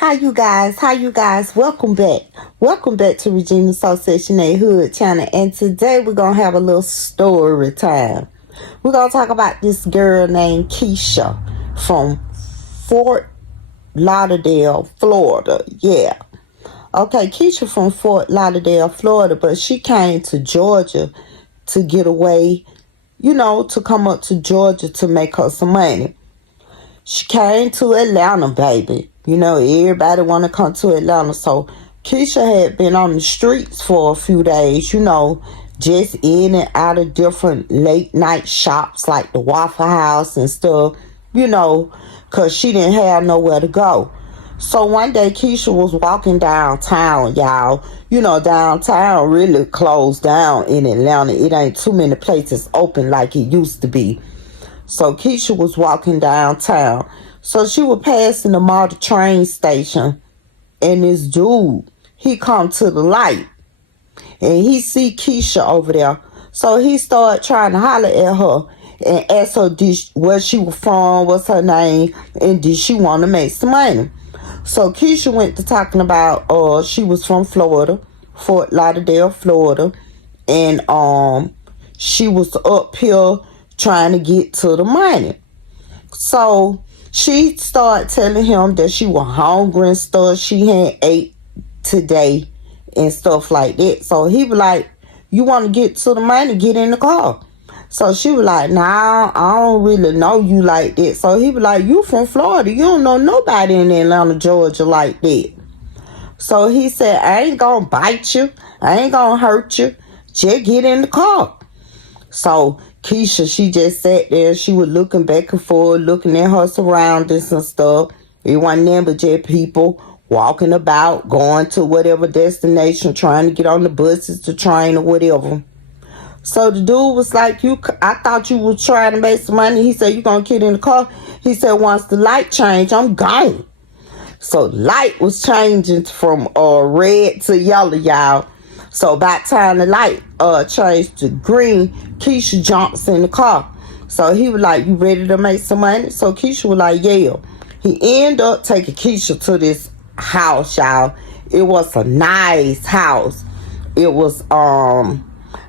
How you guys? How you guys? Welcome back. Welcome back to Regina Association A Hood channel. And today we're going to have a little story time. We're going to talk about this girl named Keisha from Fort Lauderdale, Florida. Yeah. Okay, Keisha from Fort Lauderdale, Florida, but she came to Georgia to get away, to come up to Georgia to make her some money. She came to Atlanta, baby. Everybody want to come to Atlanta. So Keisha had been on the streets for a few days, just in and out of different late night shops like the Waffle House and stuff, because she didn't have nowhere to go. So one day Keisha was walking downtown, y'all. Downtown really closed down in Atlanta. It ain't too many places open like it used to be. So Keisha was walking downtown. So she was passing the MARTA train station, and this dude, he come to the light, and he see Keisha over there. So he started trying to holler at her and ask her where she was from, what's her name, and did she want to make some money. So Keisha went to talking about she was from Florida, Fort Lauderdale, Florida, and she was up here trying to get to the money. So she started telling him that she was hungry and stuff. She hadn't ate today and stuff like that. So he was like, you want to get to the money, get in the car. So she was like, nah, I don't really know you like that. So he was like, you from Florida. You don't know nobody in Atlanta, Georgia like that. So he said, I ain't going to bite you. I ain't going to hurt you. Just get in the car. So Keisha, she just sat there. She was looking back and forth, looking at her surroundings and stuff. It wasn't nothing but just people walking about, going to whatever destination, trying to get on the buses, the train, or whatever. So the dude was like, I thought you was trying to make some money. He said, you going to get in the car? He said, once the light change, I'm gone. So light was changing from red to yellow, y'all. So by the time the light changed to green, Keisha jumps in the car. So he was like, you ready to make some money? So Keisha was like, yeah. He ended up taking Keisha to this house, y'all. It was a nice house. It was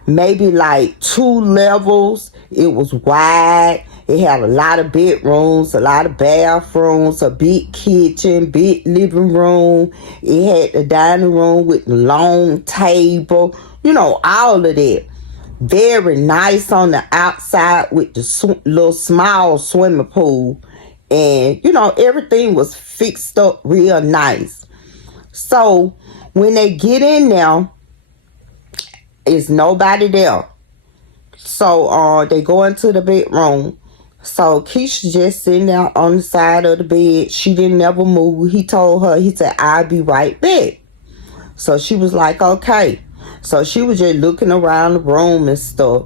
maybe like 2 levels. It was wide. It had a lot of bedrooms, a lot of bathrooms, a big kitchen, big living room. It had the dining room with the long table, all of that. Very nice on the outside with the little small swimming pool. And, everything was fixed up real nice. So when they get in there, it's nobody there. So they go into the bedroom. So Keisha just sitting there on the side of the bed. She didn't never move. He told her, he said, I'll be right back. So she was like, okay. So she was just looking around the room and stuff.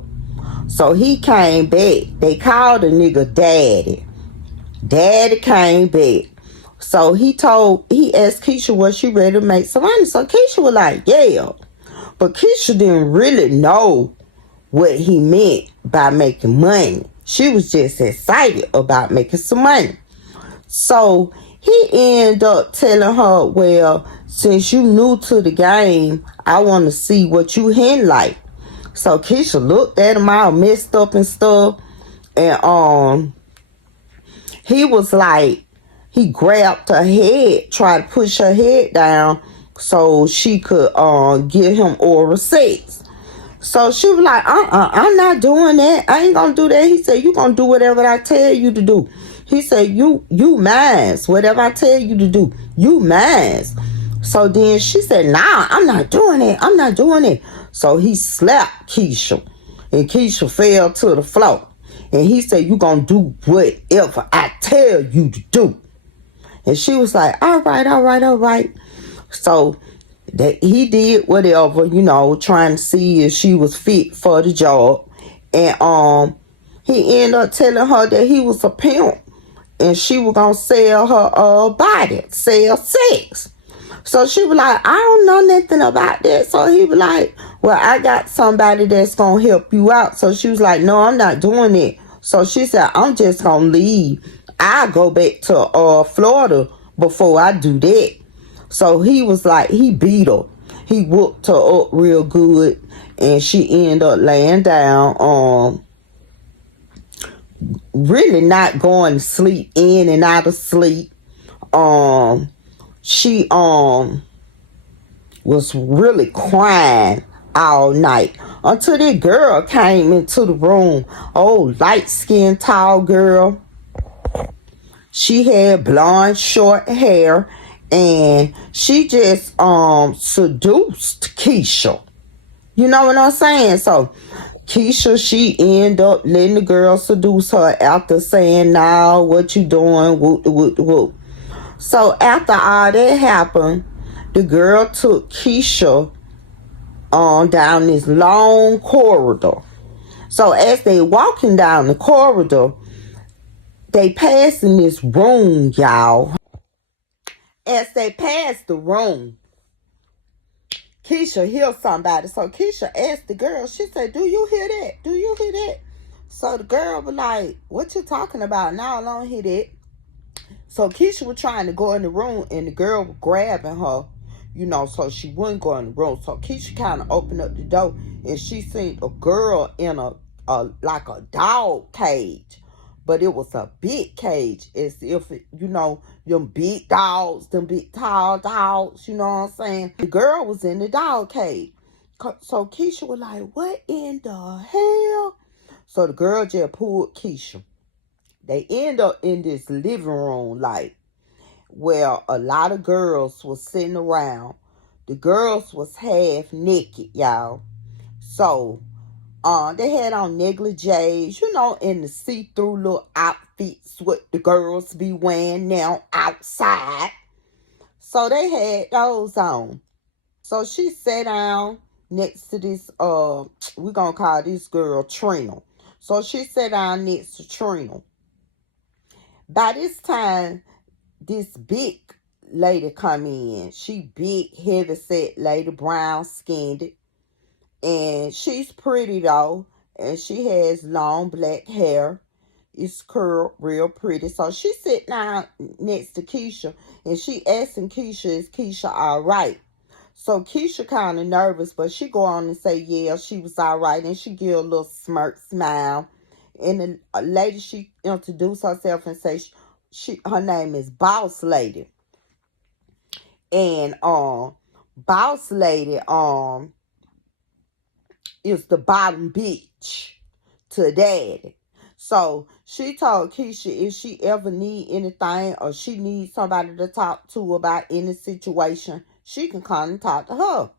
So he came back. They called the nigga Daddy. Daddy came back. So he asked Keisha, was she ready to make some money? So Keisha was like, yeah. But Keisha didn't really know what he meant by making money. She was just excited about making some money. So he ended up telling her, well, since you new to the game, I want to see what you hen like. So Keisha looked at him all messed up and stuff. And he was like, he grabbed her head, tried to push her head down so she could give him oral sex. So she was like, I'm not doing that. I ain't gonna do that. He said, you gonna do whatever I tell you to do. He said, you mine. Whatever I tell you to do, you mine. So then she said, nah, I'm not doing it. I'm not doing it. So he slapped Keisha, and Keisha fell to the floor. And he said, you gonna do whatever I tell you to do. And she was like, all right. So that he did whatever, trying to see if she was fit for the job. And he ended up telling her that he was a pimp and she was gonna sell her body, sell sex. So she was like, I don't know nothing about that. So he was like, well, I got somebody that's gonna help you out. So she was like, no, I'm not doing it. So she said, I'm just gonna leave. I'll go back to Florida before I do that. So he was like, he beat her. He whooped her up real good, and she ended up laying down, really not going to sleep, in and out of sleep. She was really crying all night until that girl came into the room. Oh, light skinned, tall girl. She had blonde, short hair, and she just seduced Keisha. You know what I'm saying? So Keisha, she ended up letting the girl seduce her after saying, "Now, what you doing? Whoop, whoop, whoop." So after all that happened, the girl took Keisha on down this long corridor. So as they walking down the corridor, they pass in this room, y'all. As they pass the room, Keisha hears somebody. So Keisha asked the girl, she said, "Do you hear that? Do you hear that?" So the girl was like, "What you talking about?" "No, I don't hear that." So Keisha was trying to go in the room, and the girl was grabbing her, so she wouldn't go in the room. So Keisha kind of opened up the door, and she seen a girl in a like a dog cage, but it was a big cage, as if them big dogs, them big tall dogs. You know what I'm saying? The girl was in the dog cage. So Keisha was like, "What in the hell?" So the girl just pulled Keisha. They end up in this living room, like, where a lot of girls was sitting around. The girls was half naked, y'all. So they had on negligees, in the see-through little outfits what the girls be wearing now outside. So they had those on. So she sat down next to this, we're gonna call this girl Trina. So she sat down next to Trina. By this time, this big lady come in. She big, heavy set lady, brown skinned. And she's pretty though. And she has long black hair. It's curled real pretty. So she sit down next to Keisha, and she asking Keisha, "Is Keisha all right?" So Keisha kind of nervous, but she go on and say, yeah, she was all right. And she give a little smirk smile. And the lady, she introduced herself and say her name is Boss Lady. And Boss Lady is the bottom bitch to Daddy. So she told Keisha if she ever need anything, or she needs somebody to talk to about any situation, she can come and talk to her.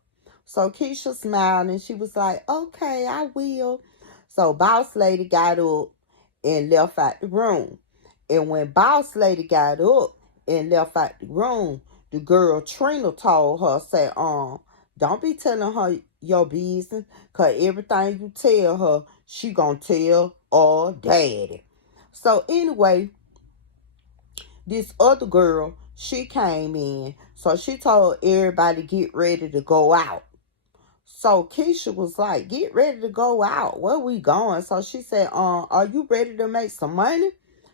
So Keisha smiled and she was like, "Okay, I will." So Boss Lady got up and left out the room. And when Boss Lady got up and left out the room, the girl Trina told her, say, "Don't be telling her your business, cause everything you tell her, she gonna tell Daddy." So anyway, this other girl, she came in. So she told everybody to get ready to go out. So Keisha was like, "Get ready to go out. Where we going?" So she said, "Are you ready to make some money?"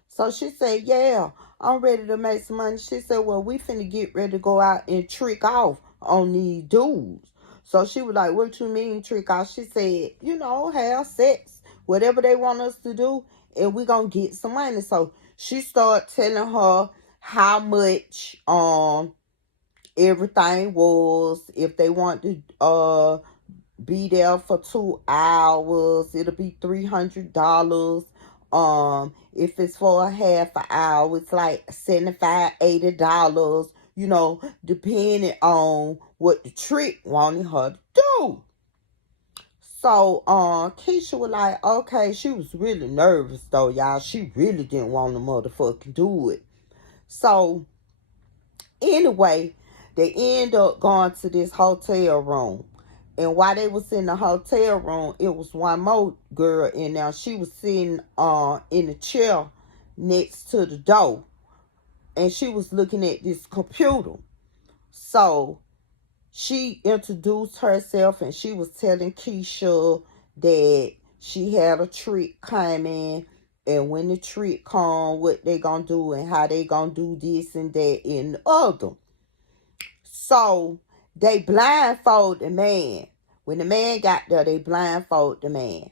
So she said, "Yeah, I'm ready to make some money." She said, "Well, we finna get ready to go out and trick off on these dudes." So she was like, "What you mean trick off?" She said, have sex, whatever they want us to do, and we gonna get some money. So she started telling her how much everything was. If they want to be there for 2 hours, it'll be $300. If it's for a half an hour, it's like $75, $80, depending on what the trick wanted her to do. So Keisha was like, okay. She was really nervous though, y'all. She really didn't want to motherfucking do it. So anyway, they end up going to this hotel room. And while they was in the hotel room, it was one more girl in there. She was sitting in the chair next to the door. And she was looking at this computer. So she introduced herself, and she was telling Keisha that she had a trick coming, And when the trick come, what they gonna do and how they gonna do this and that and the other. So they blindfold the man. When the man got there, they blindfold the man.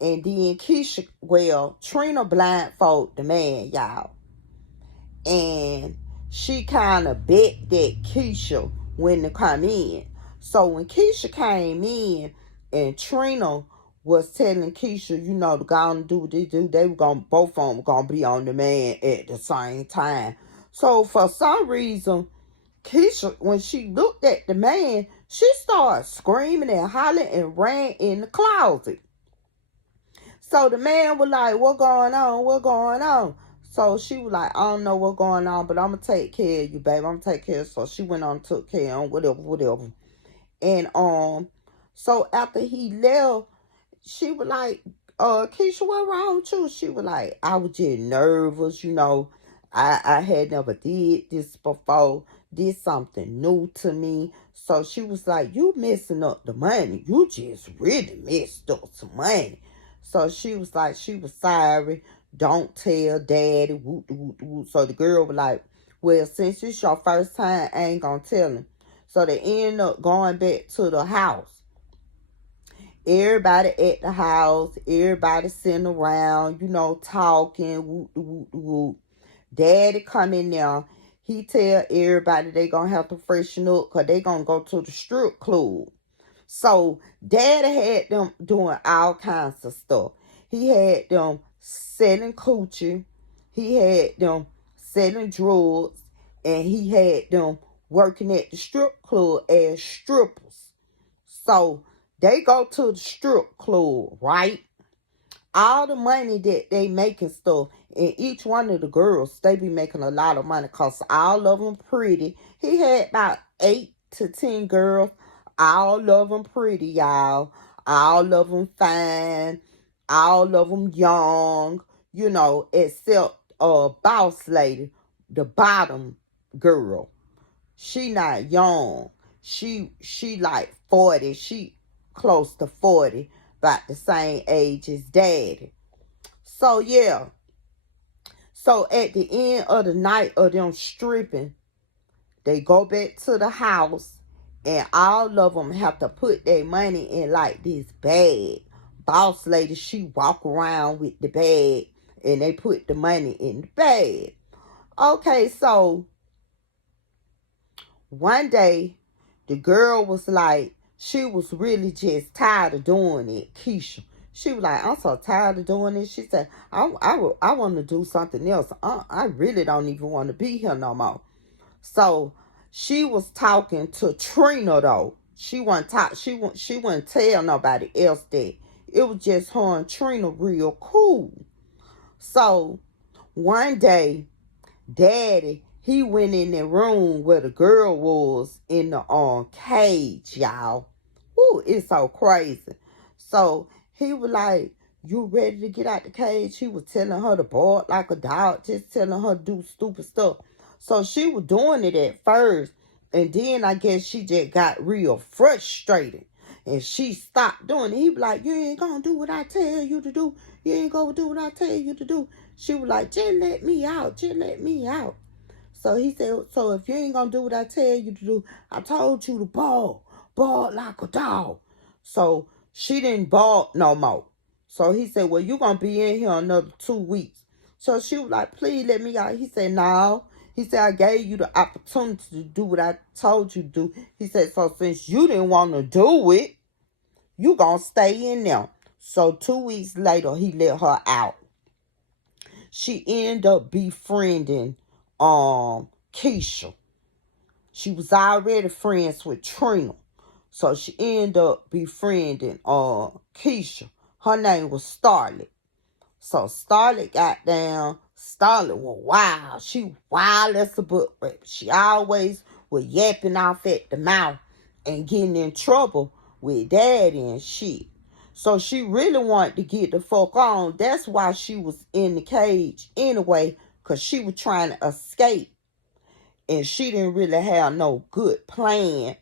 And then Trina blindfold the man, y'all. And she kind of bet that Keisha when to come in. So when Keisha came in and Trina was telling Keisha, to go and do what they do, they were gonna both of them gonna be on the man at the same time. So for some reason, Keisha, when she looked at the man, she started screaming and hollering and ran in the closet. So the man was like, what going on? What going on? So she was like, I don't know what's going on, but I'm going to take care of you, babe. I'm going to take care of you. So she went on and took care of him, whatever. And so after he left, she was like, Keisha, what wrong with you? She was like, I was just nervous, I had never did this before. Did something new to me. So she was like, you messing up the money. You just really messed up some money. So she was like, she was sorry. Don't tell daddy. Woot, woot, woot. So the girl was like, well, since it's your first time, I ain't gonna tell him. So they end up going back to the house. Everybody at the house, everybody sitting around, talking, woot, woot, woot. Daddy come in there. He tell everybody they gonna have to freshen up because they gonna go to the strip club. So Daddy had them doing all kinds of stuff. He had them selling coochie. He had them selling drugs. And he had them working at the strip club as strippers. So they go to the strip club, right? All the money that they make and stuff, and each one of the girls, they be making a lot of money because all of them pretty. He had about 8 to 10 girls. All of them pretty, y'all. All of them fine. All of them young, except boss lady, the bottom girl. She not young. She like 40. She close to 40. About the same age as daddy. So yeah. So at the end of the night of them stripping, they go back to the house and all of them have to put their money in like this bag. Boss lady, she walk around with the bag and they put the money in the bag. Okay, so one day the girl was like, she was really just tired of doing it, Keisha. She was like, I'm so tired of doing this. She said, I want to do something else. I really don't even want to be here no more. So she was talking to Trina though. She wouldn't tell nobody else that. It was just her and Trina real cool. So one day, Daddy, he went in the room where the girl was in the cage, y'all. Ooh, it's so crazy. So he was like, you ready to get out the cage? He was telling her to bark like a dog, just telling her to do stupid stuff. So she was doing it at first. And then I guess she just got real frustrated. And she stopped doing it. He was like, you ain't gonna do what I tell you to do. You ain't gonna do what I tell you to do. She was like, just let me out. Just let me out. So he said, so if you ain't gonna do what I tell you to do, I told you to bark. Bark like a dog. So she didn't bark no more. So he said, well, you gonna be in here another 2 weeks. So she was like, please let me out. He said, no. He said, I gave you the opportunity to do what I told you to do. He said, so since you didn't want to do it, you gonna stay in there. So 2 weeks later, he let her out. She ended up befriending Keisha. She was already friends with Trina. So she ended up befriending Keisha. Her name was Starlet. So Starlet got down. Starlet was wild. She wild as a book rabbit. She always was yapping off at the mouth and getting in trouble with daddy and shit. So she really wanted to get the fuck on. That's why she was in the cage anyway, because she was trying to escape. And she didn't really have no good plan.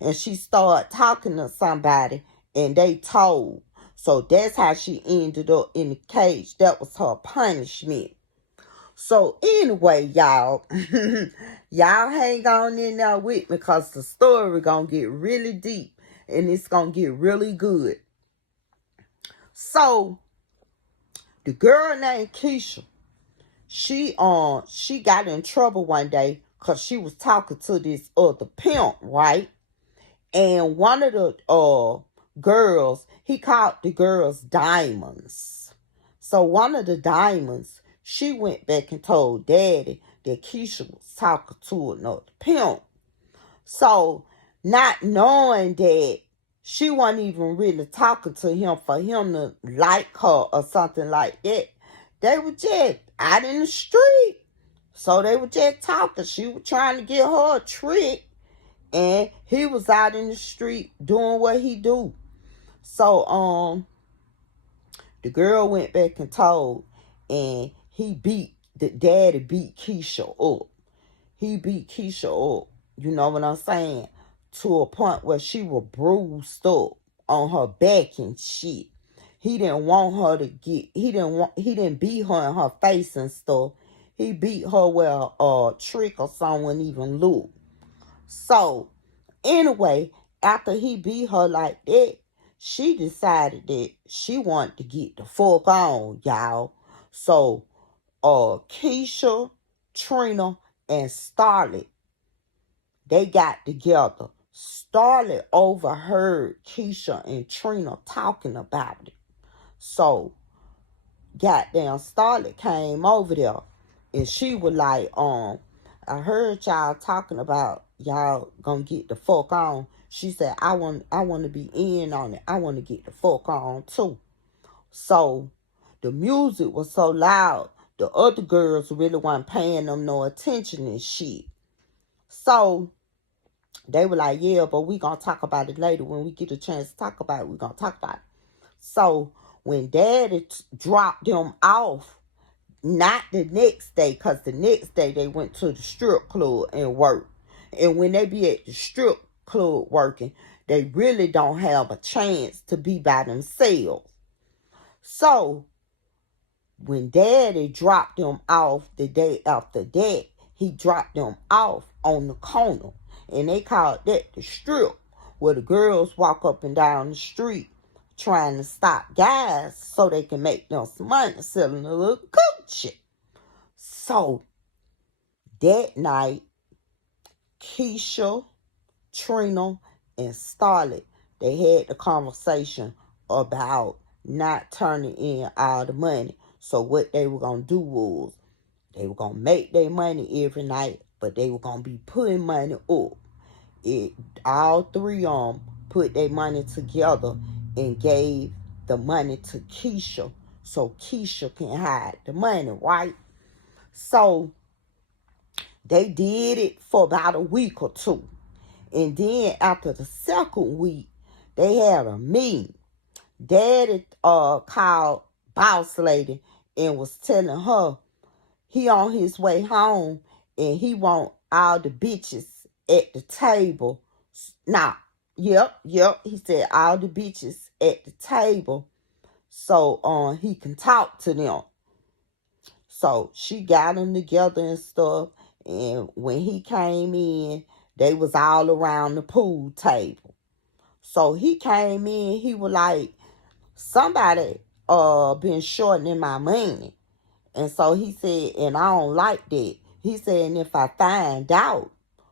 And she started talking to somebody and they told. So that's how she ended up in the cage. That was her punishment. So anyway, y'all, y'all hang on in there with me because the story gonna get really deep and it's gonna get really good. So the girl named Keisha, she got in trouble one day because she was talking to this other pimp, right? And one of the girls, he called the girls diamonds. So one of the diamonds, she went back and told daddy that Keisha was talking to another pimp. So not knowing that she wasn't even really talking to him for him to like her or something like that, they were just out in the street. So they were just talking. She was trying to get her a trick. And he was out in the street doing what he do. So the girl went back and told, and the daddy beat Keisha up. He beat Keisha up, you know what I'm saying? To a point where she was bruised up on her back and shit. He didn't want her to he didn't beat her in her face and stuff. He beat her where a trick or someone even looked. So anyway, after he beat her like that, she decided that she wanted to get the fuck on, y'all. So, Keisha, Trina, and Starlet, they got together. Starlet overheard Keisha and Trina talking about it. So, goddamn Starlet came over there, and she was like, I heard y'all talking about y'all gonna get the fuck on. She said, I want to be in on it. I want to get the fuck on too. So the music was so loud, the other girls really weren't paying them no attention and shit. So they were like, yeah, but we gonna talk about it later. When we get a chance to talk about it, we gonna talk about it. So when daddy dropped them off, not the next day, because the next day they went to the strip club and worked. And when they be at the strip club working, they really don't have a chance to be by themselves. So when daddy dropped them off the day after that, he dropped them off on the corner. And they called that the strip, where the girls walk up and down the street trying to stop guys so they can make them some money selling a little coochie. So that night, Keisha, Trina, and Starlet, they had the conversation about not turning in all the money. So what they were going to do was, they were going to make their money every night, but they were going to be putting money up. All three of them put their money together and gave the money to Keisha so Keisha can hide the money, right? So they did it for about a week or two. And then after the second week, they had a meeting. Daddy called boss lady and was telling her he on his way home and he want all the bitches at the table. Now, yep. He said all the bitches at the table so he can talk to them. So she got them together and stuff. And when he came in, they was all around the pool table. So he came in, he was like, somebody been shortening my money. And so he said, and I don't like that. He said, and if I find out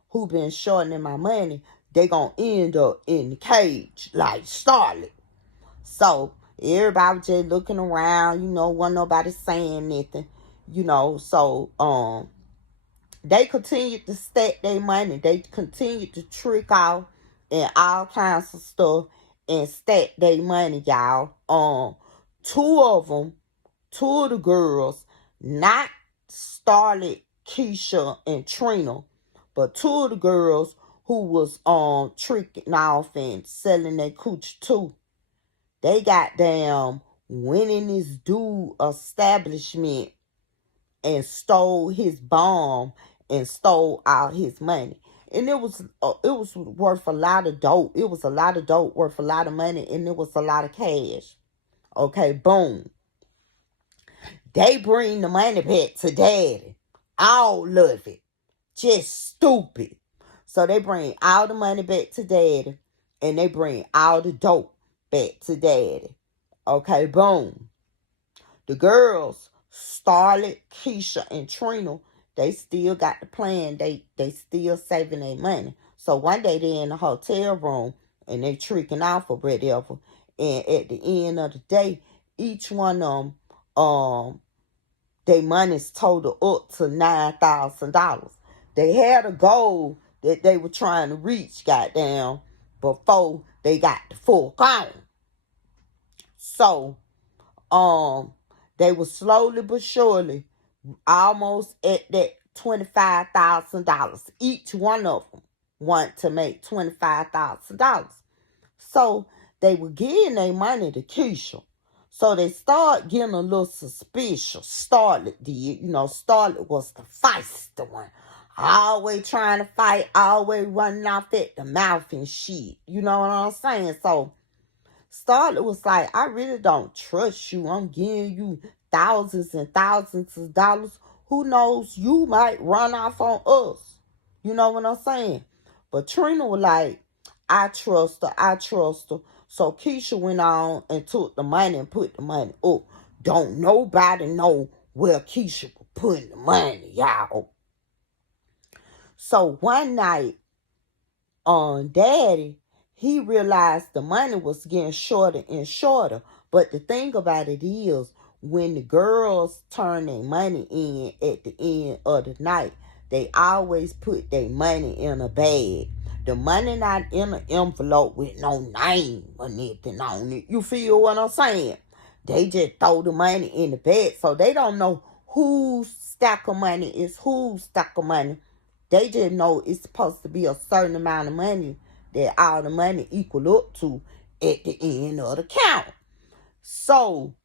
who been shortening my money, they gonna end up in the cage like Starlet. So everybody was just looking around, wasn't nobody saying nothing, so they continued to stack their money. They continued to trick off and all kinds of stuff and stack their money, y'all. Two of the girls, not Starlet, Keisha, and Trina, but two of the girls who was tricking off and selling their coochie too. They got damn went in this dude establishment and stole his bomb and stole all his money. And it was worth a lot of dope. It was a lot of dope worth a lot of money, and it was a lot of cash. Okay, boom. They bring the money back to daddy. All of it. Just stupid. So they bring all the money back to daddy. And they bring all the dope back to daddy. Okay, boom. The girls, Starlet, Keisha, and Trina, they still got the plan. They still saving their money. So one day they in the hotel room and they tricking off or whatever. And at the end of the day, each one of them, their money's total up to $9,000. They had a goal that they were trying to reach, goddamn, before they got the full count. So, they were slowly but surely almost at that $25,000. Each one of them want to make $25,000. So they were giving their money to Keisha. So they start getting a little suspicious. Starlet did. Starlet was the feisty one. Always trying to fight, always running off at the mouth and shit. You know what I'm saying? So Starlet was like, I really don't trust you. I'm giving you thousands and thousands of dollars. Who knows? You might run off on us. You know what I'm saying? But Trina was like, I trust her. I trust her. So Keisha went on and took the money and put the money up. Don't nobody know where Keisha was putting the money, y'all. So one night, Daddy, he realized the money was getting shorter and shorter. But the thing about it is, when the girls turn their money in at the end of the night, they always put their money in a bag. The money not in an envelope with no name or nothing on it. You feel what I'm saying? They just throw the money in the bag. So they don't know whose stack of money is whose stack of money. They just know it's supposed to be a certain amount of money that all the money equal up to at the end of the count. So,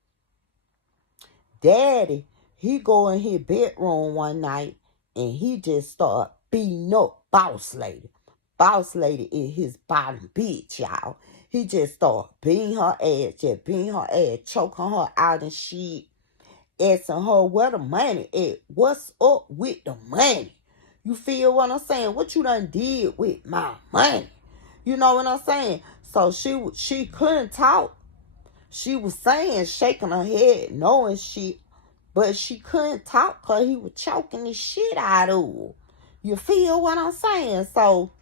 Daddy, he go in his bedroom one night and he just start beating up Boss Lady. Boss Lady is his bottom bitch, y'all. He just start beating her ass, choking her out and shit, asking her where the money at. What's up with the money? You feel what I'm saying? What you done did with my money? You know what I'm saying? So she couldn't talk. She was saying, shaking her head, knowing shit, but she couldn't talk because he was choking the shit out of her. You feel what I'm saying? So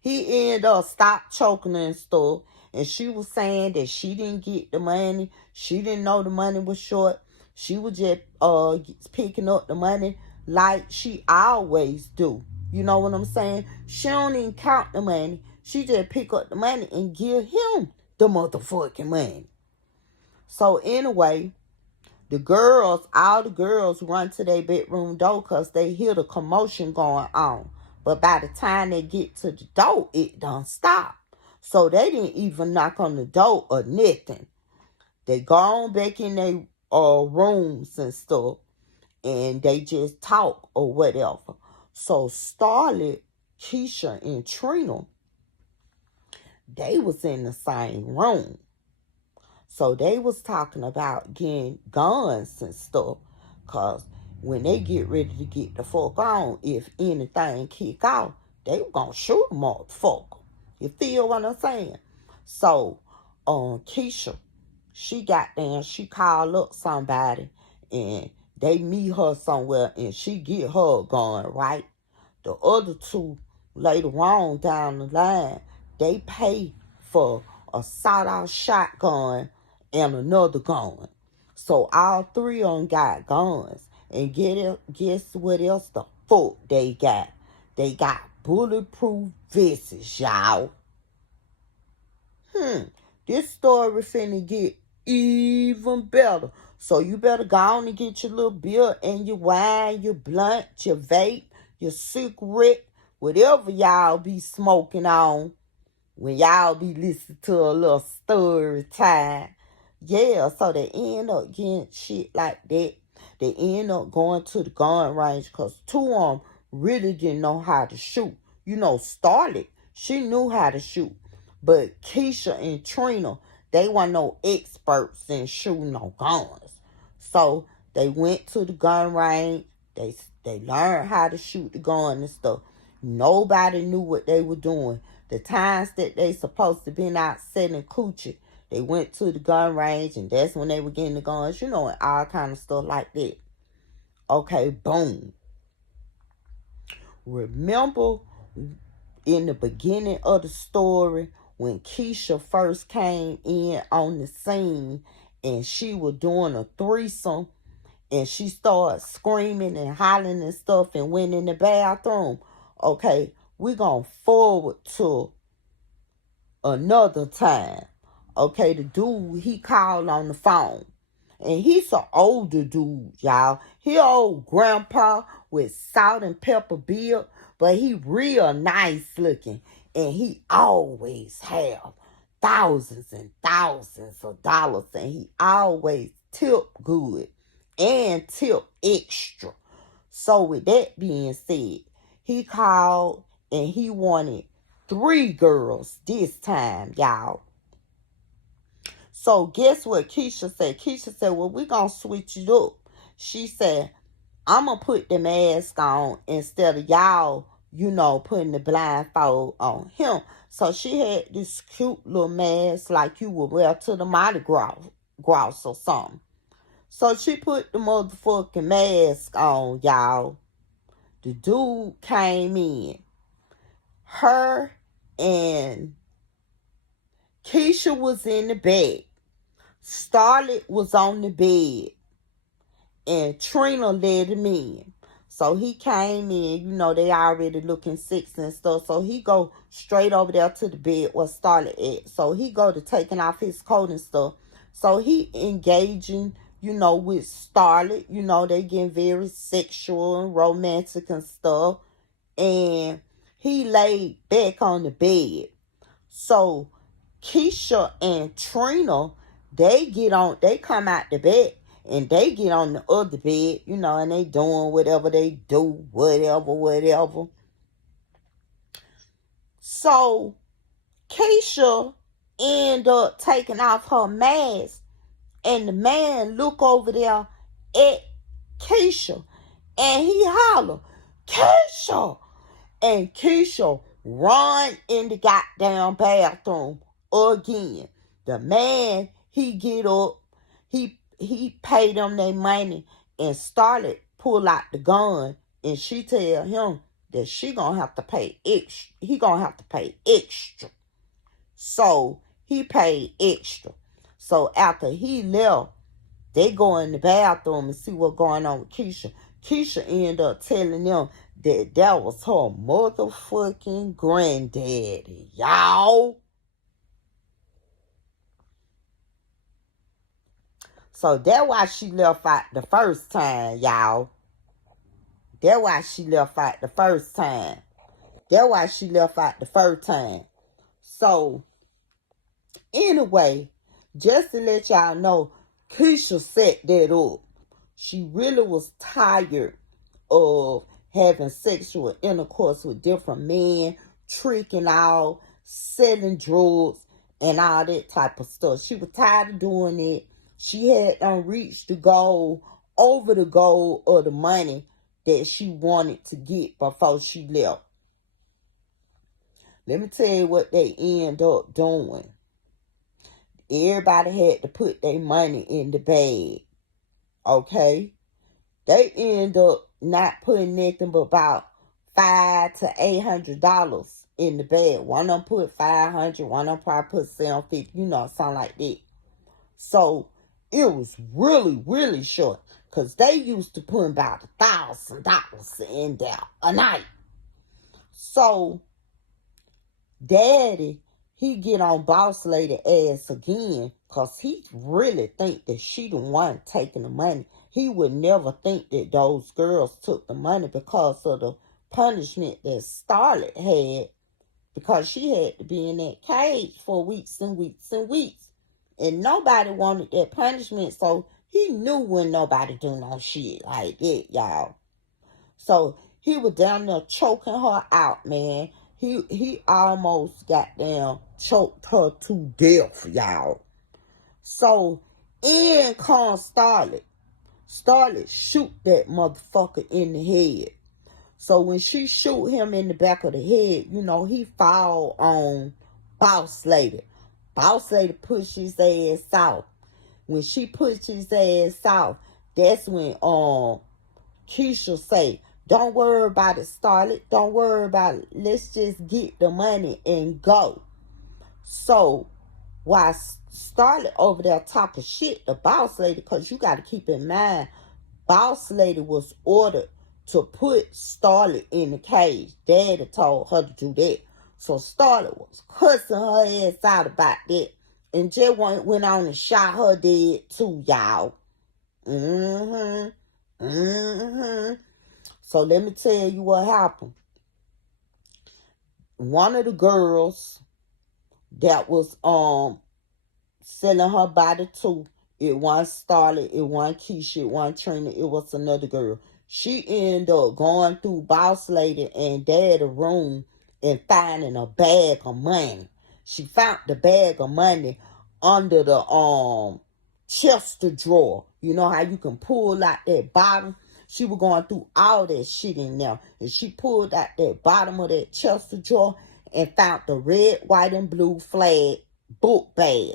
he ended up stopped choking her and stuff. And she was saying that she didn't get the money. She didn't know the money was short. She was just picking up the money like she always do. You know what I'm saying? She don't even count the money. She just pick up the money and give him the motherfucking money. So anyway, all the girls run to their bedroom door because they hear the commotion going on. But by the time they get to the door, it done stop. So they didn't even knock on the door or nothing. They gone back in their rooms and stuff. And they just talk or whatever. So Starlet, Keisha, and Trina, they was in the same room. So they was talking about getting guns and stuff. Because when they get ready to get the fuck on, if anything kick off, they were going to shoot a motherfucker. You feel what I'm saying? So, Keisha, she called up somebody and they meet her somewhere and she get her a gun, right? The other two, later on down the line, they pay for a sawed-off shotgun and another gun. So all three of them got guns. And guess what else the fuck they got? They got bulletproof vests, y'all. This story finna get even better. So you better go on and get your little beer and your wine, your blunt, your vape, your cigarette, whatever y'all be smoking on when y'all be listening to a little story time. Yeah, so they end up getting shit like that. They end up going to the gun range because two of them really didn't know how to shoot. Starlet, she knew how to shoot. But Keisha and Trina, they weren't no experts in shooting no guns. So they went to the gun range. They learned how to shoot the gun and stuff. Nobody knew what they were doing. The times that they supposed to been out selling coochie, they went to the gun range, and that's when they were getting the guns, and all kind of stuff like that. Okay, boom. Remember in the beginning of the story when Keisha first came in on the scene and she was doing a threesome and she started screaming and hollering and stuff and went in the bathroom? Okay, we're going to forward to another time. Okay, the dude, he called on the phone. And he's an older dude, y'all. He old grandpa with salt and pepper beard, but he real nice looking. And he always have thousands and thousands of dollars. And he always tip good and tip extra. So with that being said, he called and he wanted 3 girls this time, y'all. So guess what Keisha said? Keisha said, well, we're going to switch it up. She said, I'm going to put the mask on instead of y'all, putting the blindfold on him. So she had this cute little mask like you would wear to the Mardi Gras or something. So she put the motherfucking mask on, y'all. The dude came in. Her and Keisha was in the bed. Starlet was on the bed and Trina let him in. So he came in, they already looking sexy and stuff. So he go straight over there to the bed where Starlet at. So he go to taking off his coat and stuff. So he engaging, with Starlet. They getting very sexual and romantic and stuff. And he laid back on the bed. So Keisha and Trina, they come out the bed and they get on the other bed, and they doing whatever they do, whatever. So Keisha end up taking off her mask and the man look over there at Keisha and he holler, Keisha! And Keisha run in the goddamn bathroom again. The man, he get up, he paid them their money and started pull out the gun, and she tell him that she gonna have to pay extra. He gonna have to pay extra. So he paid extra. So after he left, they go in the bathroom and see what's going on with Keisha. Keisha ended up telling them that was her motherfucking granddaddy, y'all. So that's why she left out the first time, y'all. That's why she left out the first time. So, anyway, just to let y'all know, Keisha set that up. She really was tired of having sexual intercourse with different men, tricking out, selling drugs, and all that type of stuff. She was tired of doing it. She had reached the goal, over the goal of the money that she wanted to get before she left. Let me tell you what they end up doing. Everybody had to put their money in the bag. Okay? They end up not putting nothing but about $500 to $800 in the bag. One of them put $500, one of them probably put $750, something like that. So it was really, really short. Because they used to put about $1,000 in there a night. So Daddy, he get on boss lady ass again. Because he really think that she the one taking the money. He would never think that those girls took the money because of the punishment that Starlet had. Because she had to be in that cage for weeks and weeks and weeks. And nobody wanted that punishment, so he knew when nobody do no shit like that, y'all. So he was down there choking her out, man. He almost got down choked her to death, y'all. So in comes Starlet. Starlet shoot that motherfucker in the head. So when she shoot him in the back of the head, you know, he fall on Boss Lady. Boss Lady push his ass out. When she pushed his ass out, that's when Keisha say, don't worry about it, Starlet. Don't worry about it. Let's just get the money and go. So while Starlet over there talking shit to Boss Lady, because you got to keep in mind, Boss Lady was ordered to put Starlet in the cage. Daddy told her to do that. So Starlet was cussing her ass out about that. And Jay went on and shot her dead too, y'all. So let me tell you what happened. One of the girls that was selling her body to, it wasn't Starlet, it wasn't Keisha, it wasn't Trina, it was another girl. She ended up going through Boss Lady and Daddy's room and finding a bag of money. She found the bag of money under the Chester drawer. You know how you can pull out that bottom? She was going through all that shit in there. And she pulled out that bottom of that Chester drawer and found the red, white, and blue flag book bag.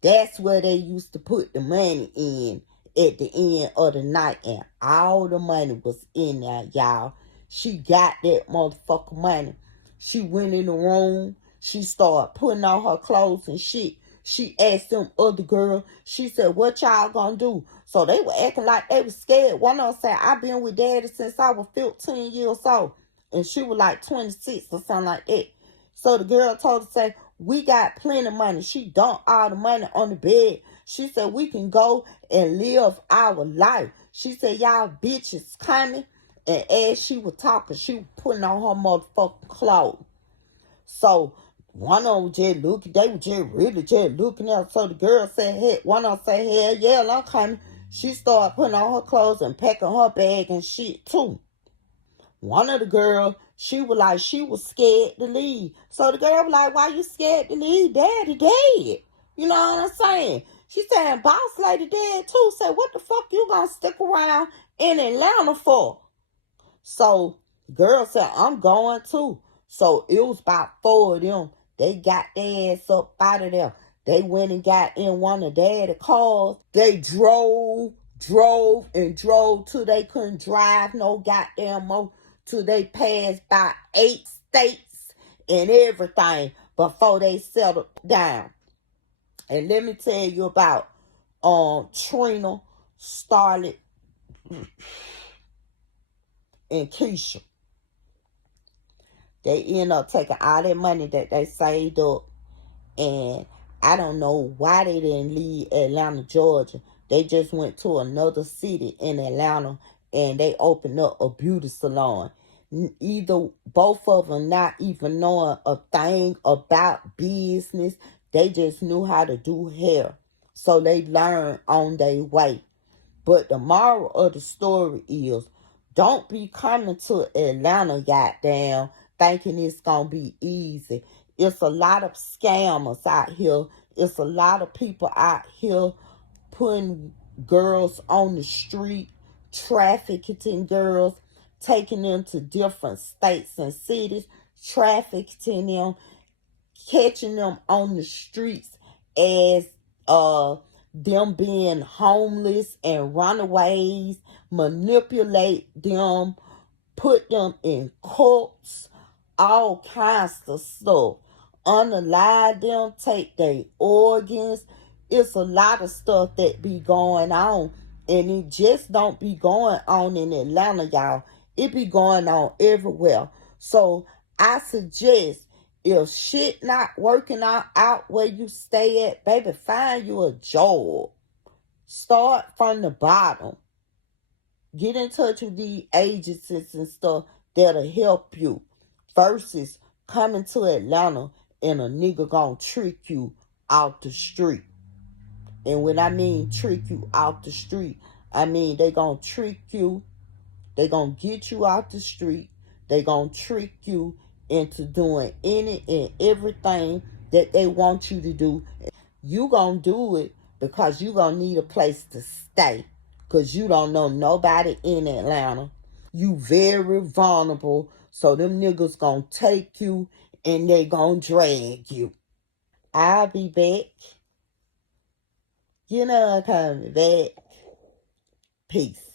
That's where they used to put the money in at the end of the night. And all the money was in there, y'all. She got that motherfucker money. She went in the room. She started putting on her clothes and shit. She asked them other girl. She said, what y'all gonna do? So they were acting like they was scared. One of them said, I've been with Daddy since I was 15 years old. And she was like 26 or something like that. So the girl told her, say, we got plenty of money. She dumped all the money on the bed. She said, we can go and live our life. She said, y'all bitches coming. And as she was talking, she was putting on her motherfucking clothes. So one of them just looking, they were just really just looking at her. So the girl said, hey, one of them said, hell yeah, I'm coming. She started putting on her clothes and packing her bag and shit too. One of the girls, she was like, she was scared to leave. So the girl was like, why you scared to leave? Daddy dead. You know what I'm saying? She said, Boss Lady dead too. Said, what the fuck you gonna stick around in Atlanta for? So the girl said, I'm going too. So it was about 4 of them. They got their ass up out of there. They went and got in one of Daddy's cars. They drove till they couldn't drive no goddamn more. Till they passed by 8 states and everything before they settled down. And let me tell you about Trina, Starlet, and Keisha. They end up taking all that money that they saved up, and I don't know why they didn't leave Atlanta, Georgia. They just went to another city in Atlanta and they opened up a beauty salon. Both of them not even knowing a thing about business. They just knew how to do hair. So they learned on their way. But the moral of the story is, don't be coming to Atlanta, goddamn, thinking it's gonna be easy. It's a lot of scammers out here. It's a lot of people out here putting girls on the street, trafficking girls, taking them to different states and cities, trafficking them, catching them on the streets as them being homeless and runaways, manipulate them, put them in cults, all kinds of stuff. Unalive them, take their organs. It's a lot of stuff that be going on. And it just don't be going on in Atlanta, y'all. It be going on everywhere. So I suggest, if shit not working out where you stay at, baby, find you a job. Start from the bottom. Get in touch with these agencies and stuff that'll help you. Versus coming to Atlanta and a nigga gonna trick you out the street. And when I mean trick you out the street, I mean they gonna trick you. They gonna get you out the street. They gonna trick you into doing any and everything that they want you to do. You gonna do it, because you gonna need a place to stay, because you don't know nobody in Atlanta. You very vulnerable, so them niggas gonna take you and they gonna drag you. I'll be back. You know I'm coming back. Peace.